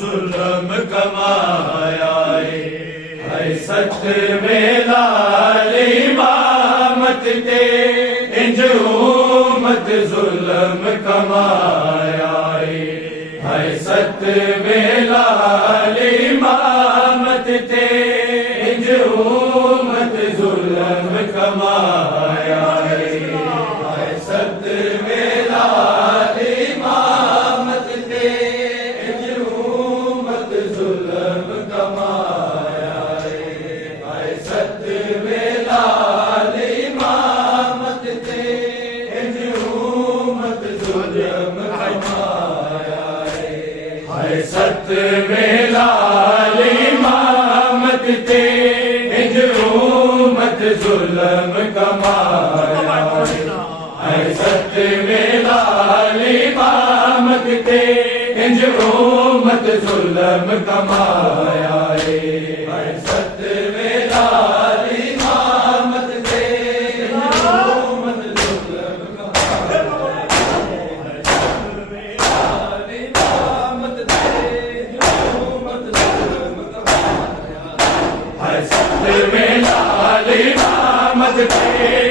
जुल्म कमाया है सत मेला इमामत के इंज उम्मत जुल्म कमाया है सत मेला इमामत के इंज उम्मत जुल्म कमाया है सत मेला इमामत के इंज उम्मत जुल्म कमाया है सत मेला इमामत के इंज उम्मत जुल्म कमाया है सत मेला इमामत के इंज उम्मत जुल्म कमाया है सत मेला इमामत के इंज उम्मत जुल्म कमाया है सत मेला इमामत के इंज उम्मत जुल्म है सत मेला इमामत के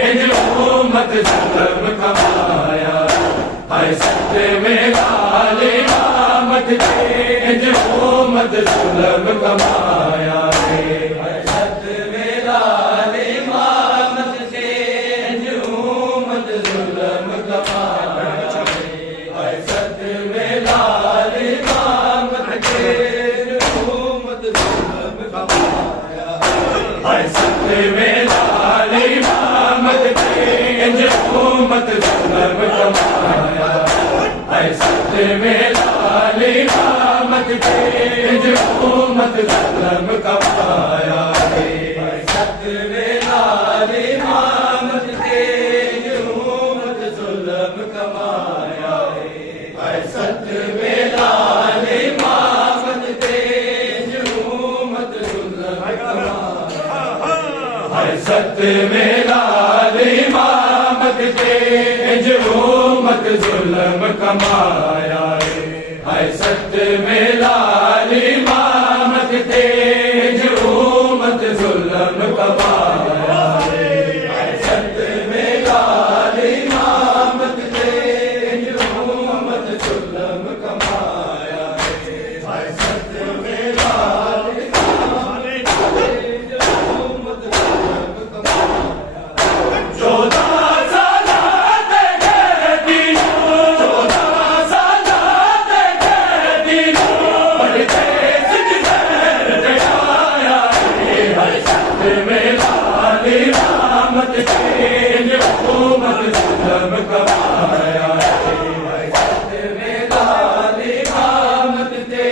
इंज उम्मत जुल्म कमाया है सत मेला इमामत के इंज उम्मत जुल्म कमाया है सत मेला इमामत के इंज उम्मत जुल्म कमाया है सत मेला इमामत के इंज उम्मत जुल्म कमाया है सत मेला इमामत के इंज उम्मत जुल्म कमाया है सत मेला इमामत के इंज उम्मत जुल्म कमाया है सत मेला इमामत के इंज उम्मत जुल्म कमाया है सत मेला इमामत के इंज उम्मत जुल्म कमाया है सत मेला इमामत के इंज उम्मत जुल्म कमाया है सत मेला इमामत के इंज उम्मत जुल्म कमाया है सत मेला इमामत के इंज उम्मत जुल्म कमाया है सत मेला इमामत के इंज उम्मत जुल्म कमाया 14 सालात के दिनों 14 सालात के दिनों पढ़ते सिजदे पे आया है सत मेला इमामत के इंज उम्मत जुल्म कमाया है सत मेला इमामत के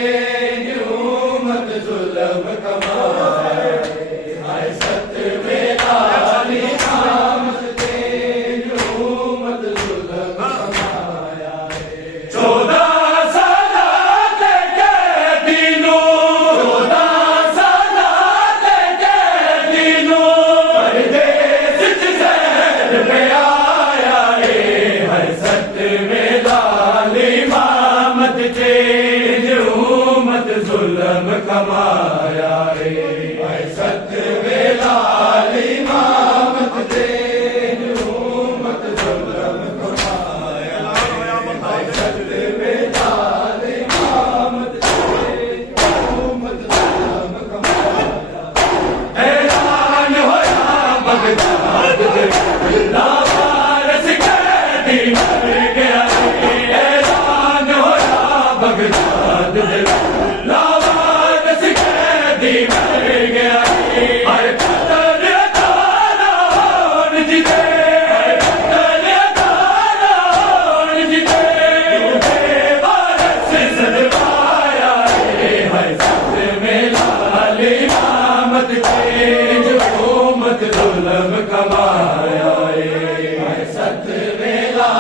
इंज उम्मत जुल्म कमाया है सत मेला इमामत के इंज उम्मत जुल्म कमाया 14 सालात के दिनों 14 सालात के दिनों पढ़ते सिजदे पे आया है सत मेला इमामत के इंज उम्मत जुल्म कमाया है सत मेला इमामत के इंज उम्मत जुल्म कमाया है सत मेला इमामत के इंज उम्मत जुल्म कमाया ऐलान होया बगदाद दे लावारिस कैदी मर गया ऐलान होया बगदाद दे लावारिस कैदी मर गया हर कदर दान जिते हर कदर दान जिते वारस सदवाया है सत मेला इमामत के इंज उम्मत जुल्म कमाया है सत मेला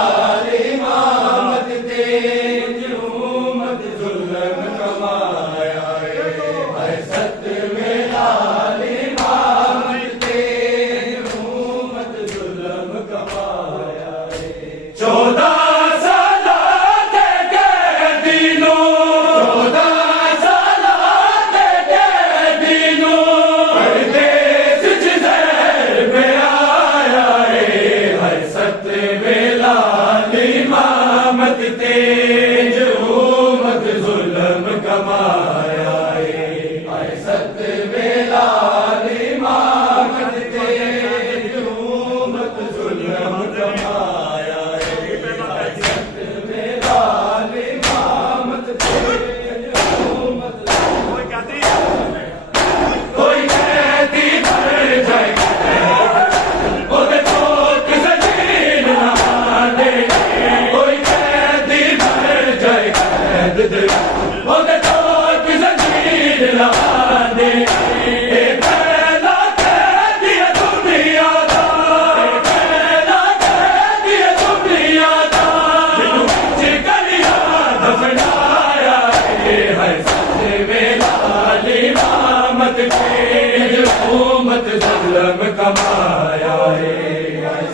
हुकूमत जुल्म कमाया है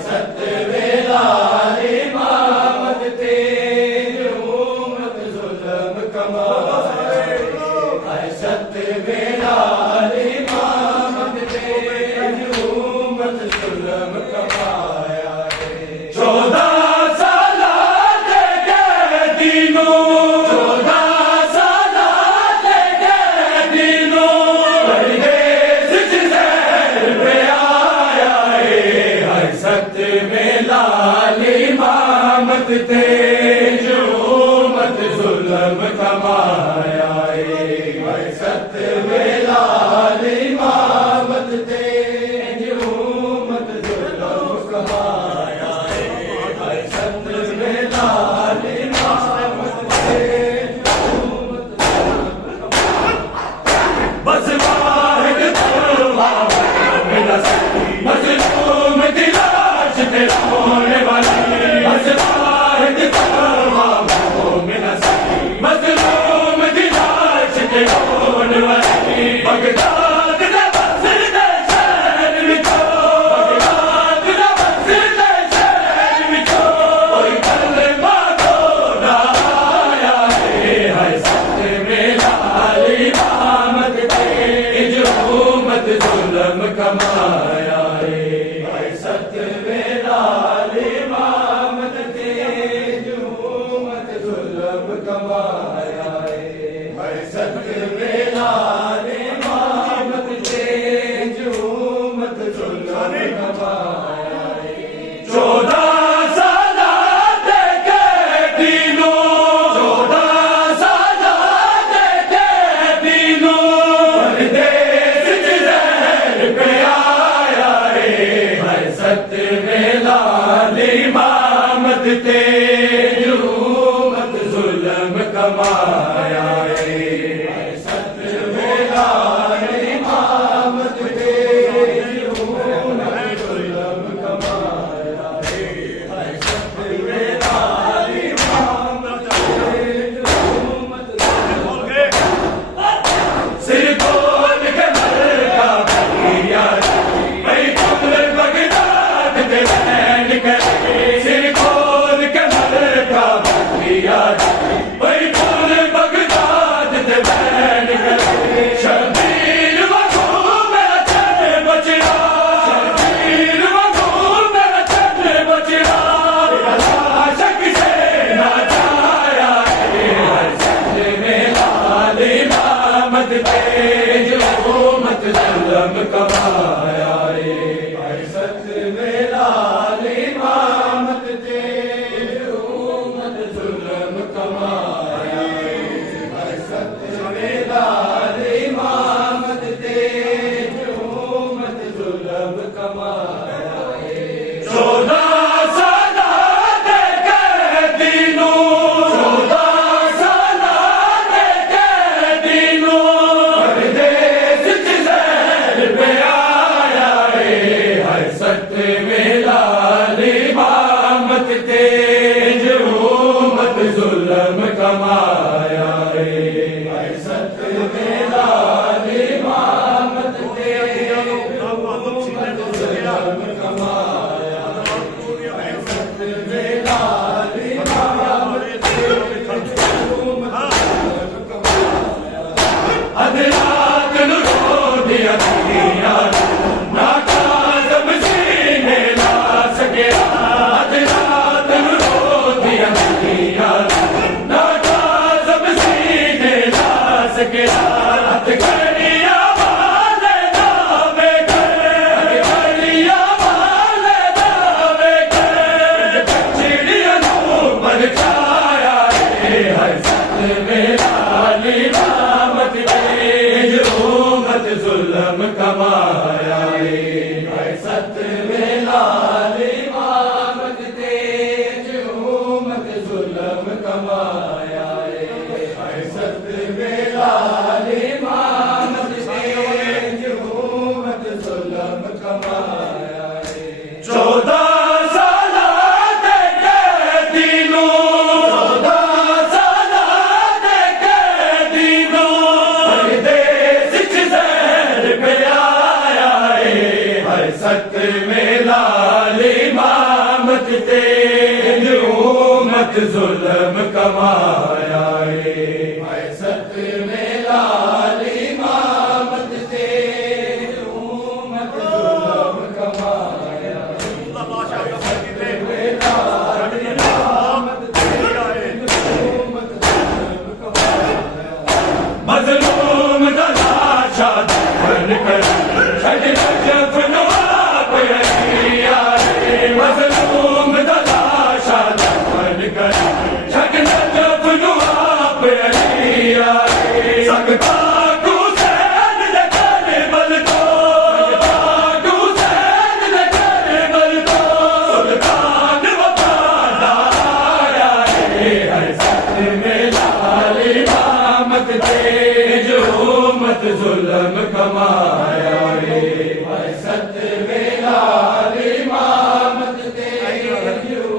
सत वेला इमामत ते हुकूमत जुल्म कमाया है सत वेला इमामत ते हुकूमत जुल्म कमाया है 14 साल दे कैदीनों 14 साल दे कैदीनों परदेस च ज़हर पे आया है सत वेला इमामत ते हुकूमत जुल्म कमाया है सत वेला इमामत ते हुकूमत जुल्म कमाया है सत वेला इमामत ते बस वाहिद तलवा मेरा मजलूम दिलाश तेरा होने वाला बस वाहिद तलवा मेरा मजलूम दिलाश तेरा होने वाला बगदाद दे बस दे शहर विचो बगदाद दे बस दे शहर विचो कोई कलमा तो ना आया है सत वेला इमामत ते हुकूमत जुल्म कमाया है सत वेला इमामत ते हुकूमत जुल्म कमाया है सत वेला इमामत ते हुकूमत जुल्म कमाया है 14 साल दे कैदीनों 14 साल दे कैदीनों परदेस च ज़हर पे आया है सत वेला इमामत ते हुकूमत जुल्म कमाया है सत वेला इमामत ते हुकूमत जुल्म कमाया है सत वेला इमामत ते हुकूमत सिर खोल के मरका भैया भाई तुम बगदाद दे बैन करके सिर खोल के मरका भैया भाई तुम बगदाद दे बैन करके शबीर वगू मेरा चन बचड़ा शबीर वगू मेरा चन बचड़ा आशक से ना जाया है सत वेला इमामत ते हुकूमत जुल्म कमाया है सत वेला इमामत ते हुकूमत जुल्म कमाया है सत वेला इमामत ते हुकूमत जुल्म कमाया है 14 साल दे कैदीनों 14 साल दे कैदीनों परदेस च ज़हर पे आया है सत वेला इमामत ते हुकूमत जुल्म कमाया है सत वेला इमामत ते हुकूमत जुल्म कमाया है सत वेला इमामत ते हुकूमत जुल्म कमाया अदरात नु रोदिया दिया ना काज़म सीने ला सकिया अदरात नु रोदिया दिया ना काज़म सीने ला सकिया हथकड़िया वाले दावे कर हथकड़िया वाले दावे कर चिड़िया नू बरछाया है सत वेला इमामत ते हुकूमत जुल्म कमाया है सत वेला इमामत ते हुकूमत जुल्म कमाया है सत वेला इमामत ते हुकूमत जुल्म कमाया है 14 साल दे कैदीनों 14 साल दे कैदीनों परदेस च ज़हर पे आया है सत में लाल इमामत ते उम्मत जुल्म कमाया है सत में लाल इमामत ते उम्मत जुल्म कमाया मजलूम दा लाशा दफन कर छड़ जफन आप अलिया मजलूम दा लाशा दफन कर छड़ जफन आप अलिया सकता हुसैन दे करबल तो हुसैन दे करबल तो सुल्तान वफादार आया है सत में लाल इमामत दे उम्मत जुल्म कमाया है सत में लाल इमामत दे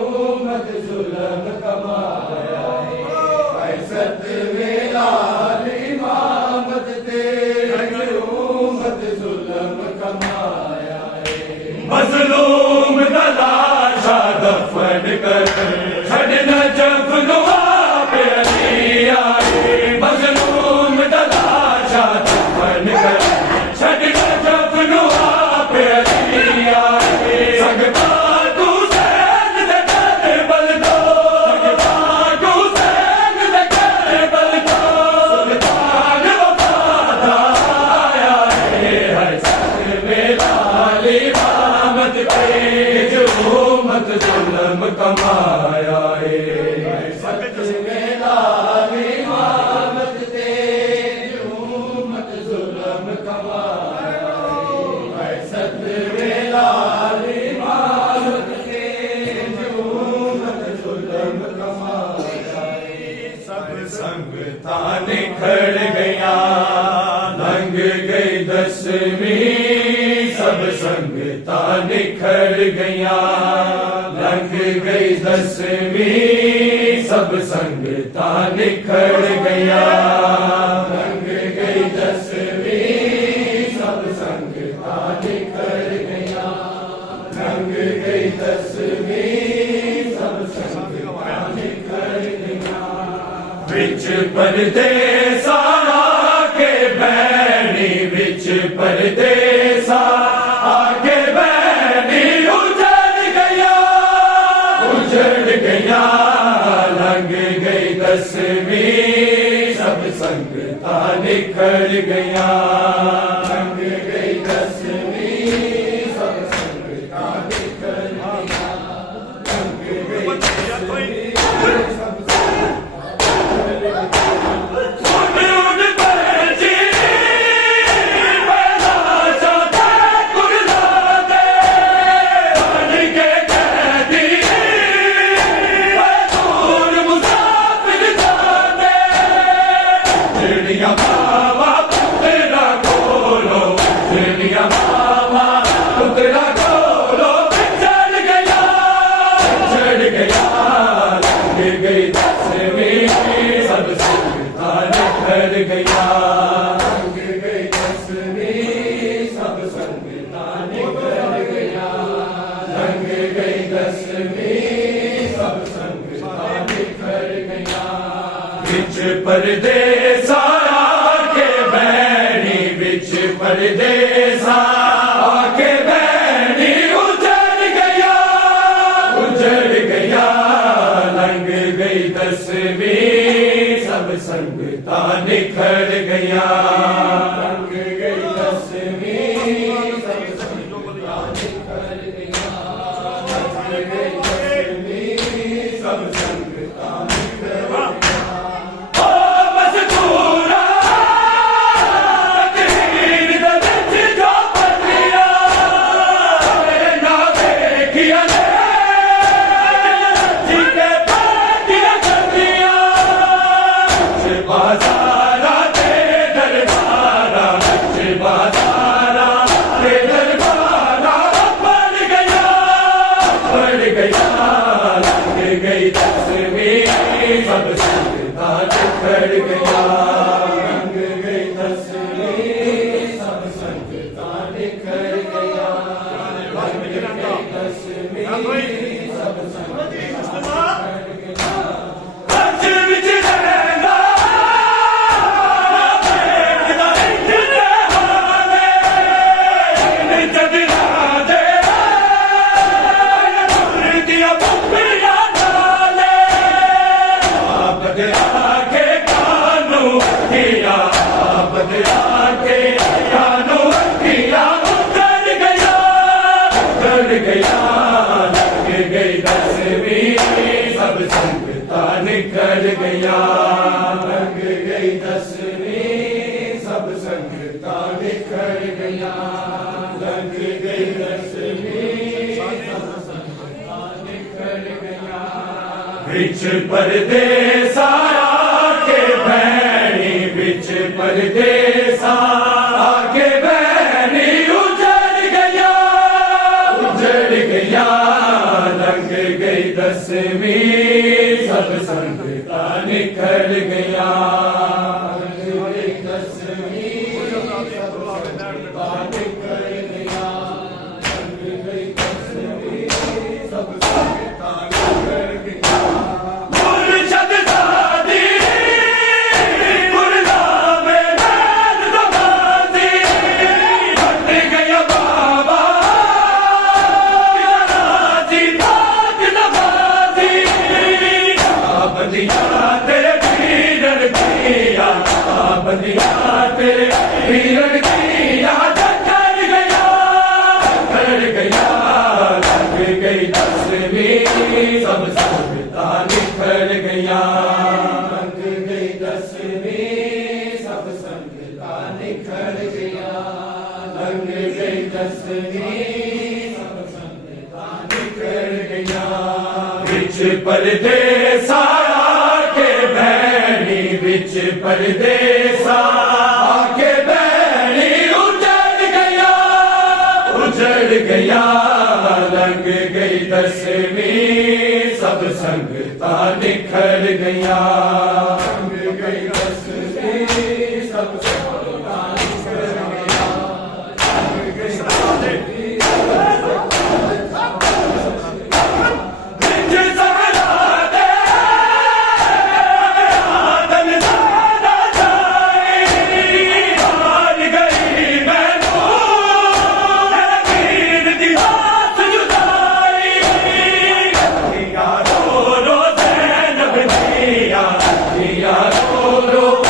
उम्मत जुल्म कमाया है सत में लाल इमामत दे उम्मत जुल्म कमाया है मजलूम दा लाशा दफन कर छड़ना जफन आप अलिया मजलूम दा लाशा दफन कर छड़ना जफन आप अलिया सकता हुसैन दे करबल तो हुसैन दे करबल तो सुल्तान वफादार आया है सत में लाल इमामत पे उम्मत जुल्म कमाया है सत में लाल इमामत ते उम्मत जुल्म कमाया है सत में लाल इमामत ते उम्मत जुल्म कमाया सब संगता निखर गया लंघ गई दसवीं सब संगता निखर गया लंघ गई दसवीं सब संगता निखर गया लंघ गई दसवीं सब संगता निखर गया लंघ गई दसवीं सब संगता निखर गया विच परदेसा के बैणी विच परदेसा आके बैणी उजड़ गया लंघ गई दसवीं सब संगता निखर गया लंघ गई दसवीं सब संगता निखर गया लंघ गई दसवीं सब परदेसा के बैणी बिच परदेसा के बैणी उजड़ गया लंघ गई दसवीं सब संगता निखर गया लंघ गई दसवीं सब संगता निखर गया लंघ गई दसवीं सब संगता निखर गया बाजारा दे दर ਅੱਜ ਵਿੱਚ ਰਹਿੰਦਾ ਬੈਠਦਾ ਇੰਜਨੇ ਹਾਲੇ ਨਹੀਂ ਜਦਨਾ ਦੇ ਨੂਰ ਦੀਆਂ ਬੰਬੀਆਂ ਨਾਲੇ ਆਪ ਦੇ ਆਕੇ ਕਾਨੂੰ ਕੀਆ ਆਪ ਦੇ ਆਕੇ ਕਾਨੂੰ ਕੀਆ ਉਤਰ ਗਿਆ लग गई दसवीं सब संगता निकल गया लग गई दसवीं सब संगता निकल गया लग गई दसवीं सब संगता निकल गया बिच परदेसा के भैनी बिच परदेसा के भैनी उजड़ गया लग गई दसवीं सब संगता निकल गया लग गई दसवीं सब संगता निकल गया लग गई दसवीं सब संगता निकल गया मुर्शद सादी गुरनाम नैन नवाज़ी बन गया बाबा तेरे पीरन किया बंदिया तेरे पीरन किया कर गया लग गई दसवीं सब संगता निकल गया लग गई दसवीं सब संगता निकल गया लग गई दसवीं सब संगता निकल गया बिच परदेसा बिच परदेसा के बैनी उजड़ गया लग गई दसवीं सब संगता निकल गया लग गई दसवीं सब संगता निकल गया लग गई दसवीं रो